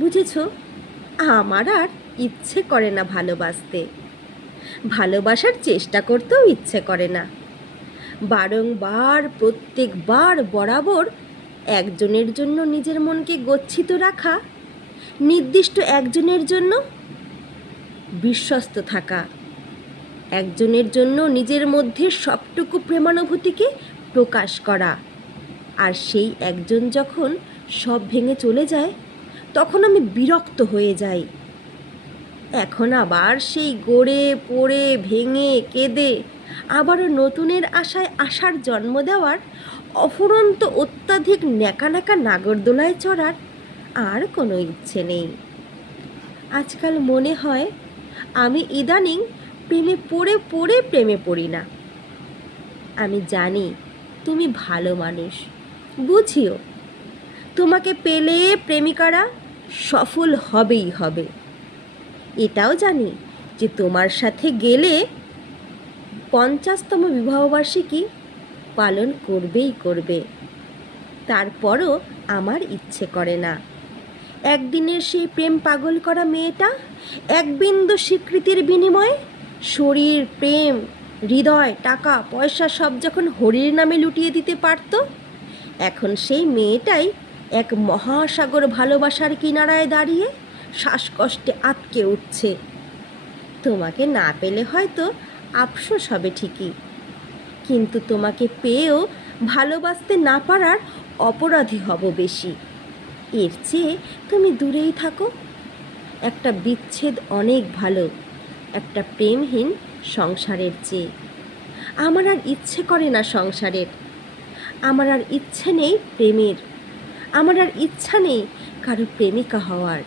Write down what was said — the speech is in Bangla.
বুঝেছ, আমার আর ইচ্ছে করে না ভালোবাসতে, ভালোবাসার চেষ্টা করতেও ইচ্ছে করে না। বারংবার প্রত্যেকবার বরাবর একজনের জন্য নিজের মনকে গচ্ছিত রাখা, নির্দিষ্ট একজনের জন্য বিশ্বস্ত থাকা, একজনের জন্য নিজের মধ্যে সবটুকু প্রেমানুভূতিকে প্রকাশ করা, আর সেই একজন যখন সব ভেঙে চলে যায় তখন আমি বিরক্ত হয়ে যাই। এখন আবার সেই গড়ে পড়ে ভেঙে কেঁদে আবারও নতুনের আশায় আশার জন্ম দেওয়ার, অফুরন্ত অত্যাধিক ন্যাকা ন্যাকা নাগরদোলায় চড়ার আর কোনো ইচ্ছে নেই। আজকাল মনে হয় আমি ইদানিং প্রেমে পড়ে পড়ে প্রেমে পড়ি না। আমি জানি তুমি ভালো মানুষ, বুঝিও তোমাকে পেলে প্রেমিকারা সফল হবেই হবে। এটাও জানি যে তোমার সাথে গেলে 50তম বিবাহবার্ষিকী পালন করবেই করবে। তারপরও আমার ইচ্ছে করে না একদিনের সেই প্রেম পাগল করা মেয়েটা এক বিন্দু স্বীকৃতির বিনিময়ে শরীর, প্রেম, হৃদয়, টাকা পয়সা সব যখন হরির নামে লুটিয়ে দিতে পারত, এখন সেই মেয়েটাই এক মহাসাগর ভালোবাসার কিনারায় দাঁড়িয়ে শ্বাসকষ্টে আটকে উঠছে। তোমাকে না পেলে হয়তো আফসোস হবে ঠিকই, কিন্তু তোমাকে পেয়েও ভালোবাসতে না পারার অপরাধী হব বেশি। এর চেয়ে তুমি দূরেই থাকো। একটা বিচ্ছেদ অনেক ভালো একটা প্রেমহীন সংসারের চেয়ে। আমার আর ইচ্ছে করে না সংসারের, আমার আর ইচ্ছে নেই প্রেমের, আমার আর ইচ্ছা নেই কারো প্রেমিকা হওয়ার।